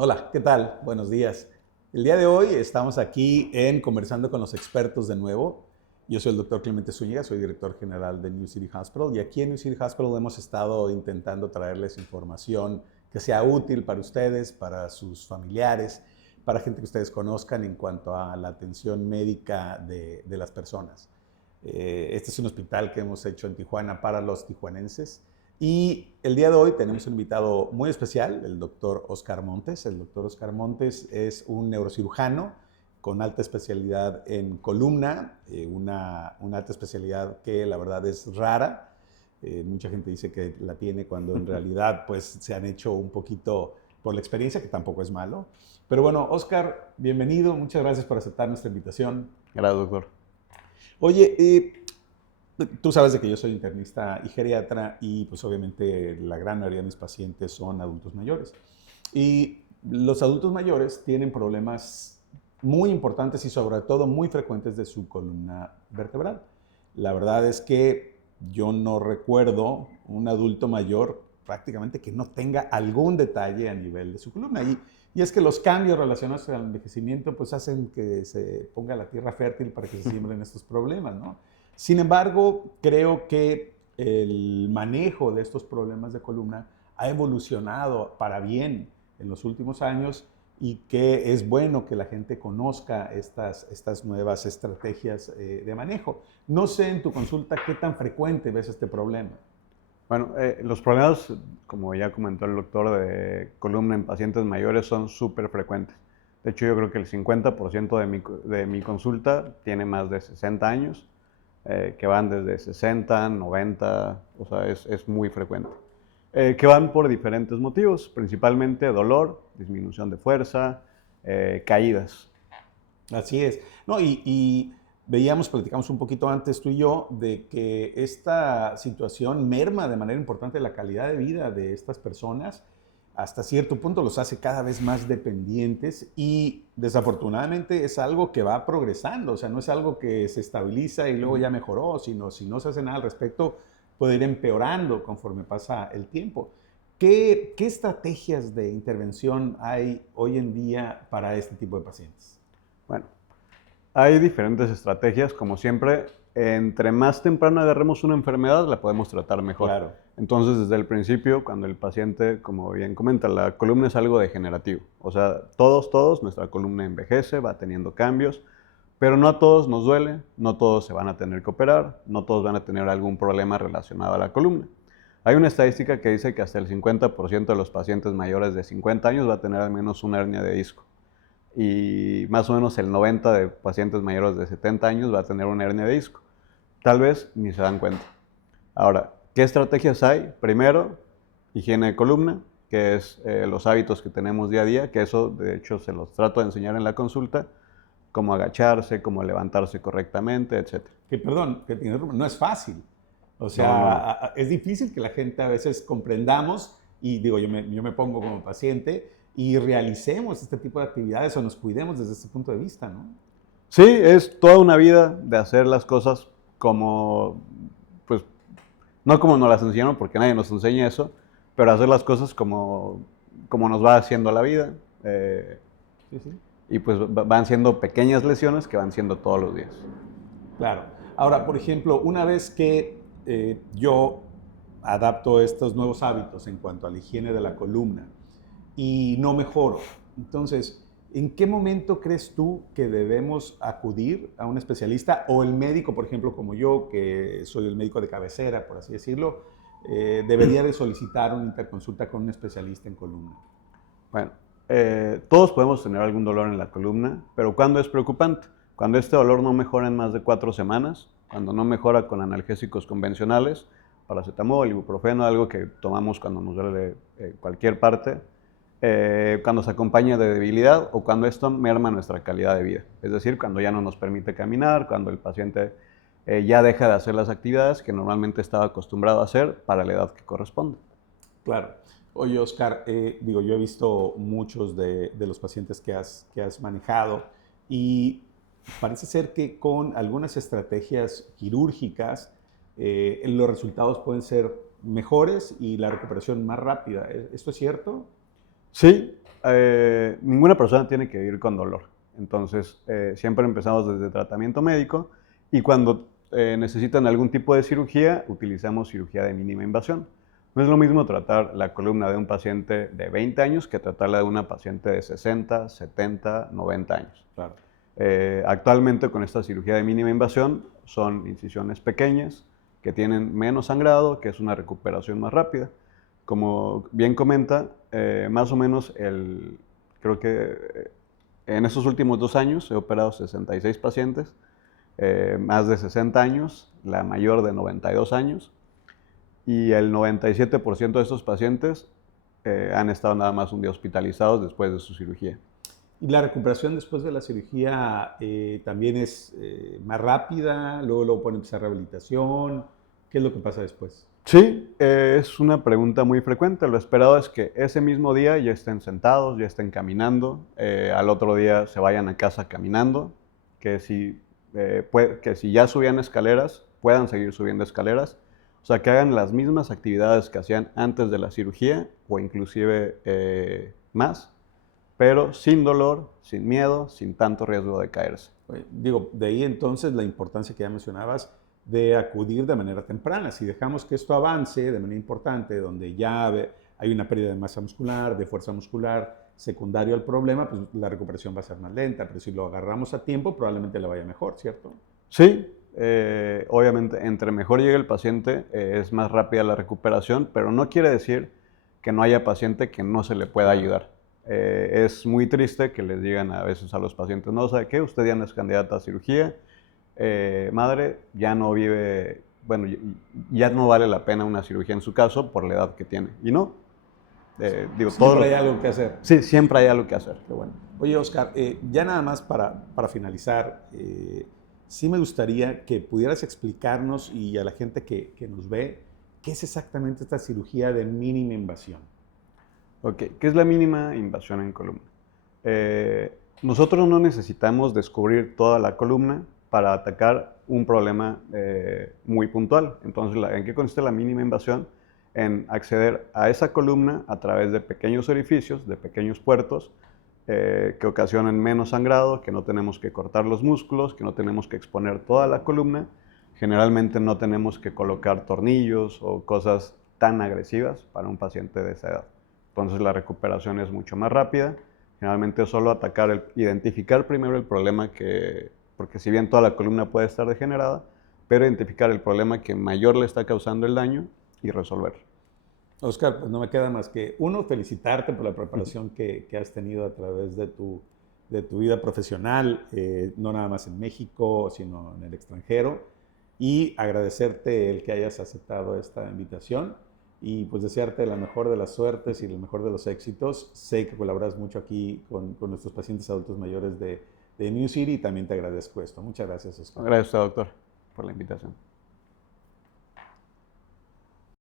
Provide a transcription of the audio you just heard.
Hola, ¿qué tal? Buenos días. El día de hoy estamos aquí en Conversando con los Expertos de nuevo. Yo soy el doctor Clemente Zúñiga, soy director general de New City Hospital y aquí en New City Hospital hemos estado intentando traerles información que sea útil para ustedes, para sus familiares, para gente que ustedes conozcan en cuanto a la atención médica de las personas. Este es un hospital que hemos hecho en Tijuana para los tijuanenses. Y el día de hoy tenemos un invitado muy especial, el doctor Oscar Montes. El doctor Oscar Montes es un neurocirujano con alta especialidad en columna, una alta especialidad que la verdad es rara. Mucha gente dice que la tiene cuando en realidad pues se han hecho un poquito por la experiencia, que tampoco es malo. Pero bueno, Oscar, bienvenido, muchas gracias por aceptar nuestra invitación. Gracias, doctor. Oye, tú sabes de que yo soy internista y geriatra y pues obviamente la gran mayoría de mis pacientes son adultos mayores. Y los adultos mayores tienen problemas muy importantes y sobre todo muy frecuentes de su columna vertebral. La verdad es que yo no recuerdo un adulto mayor prácticamente que no tenga algún detalle a nivel de su columna. Y es que los cambios relacionados al envejecimiento pues hacen que se ponga la tierra fértil para que se siembren estos problemas, ¿no? Sin embargo, creo que el manejo de estos problemas de columna ha evolucionado para bien en los últimos años y que es bueno que la gente conozca estas nuevas estrategias de manejo. No sé en tu consulta qué tan frecuente ves este problema. Bueno, los problemas, como ya comentó el doctor, de columna en pacientes mayores son súper frecuentes. De hecho, yo creo que el 50% de mi consulta tiene más de 60 años, que van desde 60, 90, o sea, es muy frecuente. Que van por diferentes motivos, principalmente dolor, disminución de fuerza, caídas. Así es. No, y veíamos, platicamos un poquito antes tú y yo, de que esta situación merma de manera importante la calidad de vida de estas personas. Hasta cierto punto los hace cada vez más dependientes y desafortunadamente es algo que va progresando, o sea, no es algo que se estabiliza y luego ya mejoró, sino si no se hace nada al respecto puede ir empeorando conforme pasa el tiempo. ¿Qué estrategias de intervención hay hoy en día para este tipo de pacientes? Bueno, hay diferentes estrategias, como siempre. Entre más temprano agarremos una enfermedad, la podemos tratar mejor. Claro. Entonces, desde el principio, cuando el paciente, como bien comenta, la columna es algo degenerativo. O sea, todos, nuestra columna envejece, va teniendo cambios, pero no a todos nos duele, no todos se van a tener que operar, no todos van a tener algún problema relacionado a la columna. Hay una estadística que dice que hasta el 50% de los pacientes mayores de 50 años va a tener al menos una hernia de disco y más o menos el 90% de pacientes mayores de 70 años va a tener una hernia de disco. Tal vez ni se dan cuenta. Ahora, ¿qué estrategias hay? Primero, higiene de columna, que es los hábitos que tenemos día a día, que eso de hecho se los trato de enseñar en la consulta, cómo agacharse, cómo levantarse correctamente, etc. Que perdón, no es fácil. O No, no, no. sea, es difícil que la gente a veces comprendamos y digo, yo me pongo como paciente y realicemos este tipo de actividades o nos cuidemos desde este punto de vista, ¿no? Sí, es toda una vida de hacer las cosas como, pues, no como nos las enseñaron, porque nadie nos enseña eso, pero hacer las cosas como nos va haciendo la vida. Sí, sí. Y pues van siendo pequeñas lesiones que van siendo todos los días. Claro. Ahora, por ejemplo, una vez que yo adapto estos nuevos hábitos en cuanto a la higiene de la columna y no mejoro, entonces, ¿en qué momento crees tú que debemos acudir a un especialista o el médico, por ejemplo, como yo, que soy el médico de cabecera, por así decirlo, debería de solicitar una interconsulta con un especialista en columna? Bueno, todos podemos tener algún dolor en la columna, pero ¿cuándo es preocupante? Cuando este dolor no mejora en más de 4 semanas, cuando no mejora con analgésicos convencionales, paracetamol, ibuprofeno, algo que tomamos cuando nos duele cualquier parte, cuando se acompaña de debilidad o cuando esto merma nuestra calidad de vida. Es decir, cuando ya no nos permite caminar, cuando el paciente ya deja de hacer las actividades que normalmente estaba acostumbrado a hacer para la edad que corresponde. Claro. Oye, Oscar, digo, yo he visto muchos de los pacientes que has manejado y parece ser que con algunas estrategias quirúrgicas los resultados pueden ser mejores y la recuperación más rápida. ¿Esto es cierto? Sí, ninguna persona tiene que vivir con dolor. Entonces, siempre empezamos desde tratamiento médico y cuando necesitan algún tipo de cirugía, utilizamos cirugía de mínima invasión. No es lo mismo tratar la columna de un paciente de 20 años que tratarla de una paciente de 60, 70, 90 años. Claro. Actualmente con esta cirugía de mínima invasión son incisiones pequeñas que tienen menos sangrado, que es una recuperación más rápida. Como bien comenta, más o menos creo que en estos últimos 2 años he operado 66 pacientes, más de 60 años, la mayor de 92 años, y el 97% de estos pacientes han estado nada más un día hospitalizados después de su cirugía. ¿Y la recuperación después de la cirugía también es más rápida? Luego pueden empezar rehabilitación. ¿Qué es lo que pasa después? Sí, es una pregunta muy frecuente. Lo esperado es que ese mismo día ya estén sentados, ya estén caminando, al otro día se vayan a casa caminando, que si ya subían escaleras, puedan seguir subiendo escaleras, o sea, que hagan las mismas actividades que hacían antes de la cirugía o inclusive más, pero sin dolor, sin miedo, sin tanto riesgo de caerse. Digo, de ahí entonces la importancia que ya mencionabas de acudir de manera temprana. Si dejamos que esto avance de manera importante, donde ya hay una pérdida de masa muscular, de fuerza muscular, secundario al problema, pues la recuperación va a ser más lenta, pero si lo agarramos a tiempo, probablemente le vaya mejor, ¿cierto? Sí, obviamente entre mejor llegue el paciente es más rápida la recuperación, pero no quiere decir que no haya paciente que no se le pueda ayudar. Es muy triste que les digan a veces a los pacientes, no, ¿sabe qué? Usted ya no es candidata a cirugía, madre, ya no vive, bueno, ya no vale la pena una cirugía en su caso por la edad que tiene. Y no, digo, siempre hay algo que hacer. Sí, siempre hay algo que hacer. Qué bueno. Oye, Oscar, ya nada más para finalizar, sí me gustaría que pudieras explicarnos y a la gente que nos ve, ¿qué es exactamente esta cirugía de mínima invasión? Ok, ¿qué es la mínima invasión en columna? Nosotros no necesitamos descubrir toda la columna para atacar un problema muy puntual. Entonces, ¿en qué consiste la mínima invasión? En acceder a esa columna a través de pequeños orificios, de pequeños puertos, que ocasionen menos sangrado, que no tenemos que cortar los músculos, que no tenemos que exponer toda la columna. Generalmente no tenemos que colocar tornillos o cosas tan agresivas para un paciente de esa edad. Entonces la recuperación es mucho más rápida. Generalmente es solo identificar primero el problema porque si bien toda la columna puede estar degenerada, pero identificar el problema que mayor le está causando el daño y resolverlo. Oscar, pues no me queda más que uno, felicitarte por la preparación que has tenido a través de tu vida profesional, no nada más en México, sino en el extranjero, y agradecerte el que hayas aceptado esta invitación y pues desearte la mejor de las suertes y el mejor de los éxitos. Sé que colaboras mucho aquí con nuestros pacientes adultos mayores de New City y también te agradezco esto. Muchas gracias, Oscar. Gracias, doctor, por la invitación.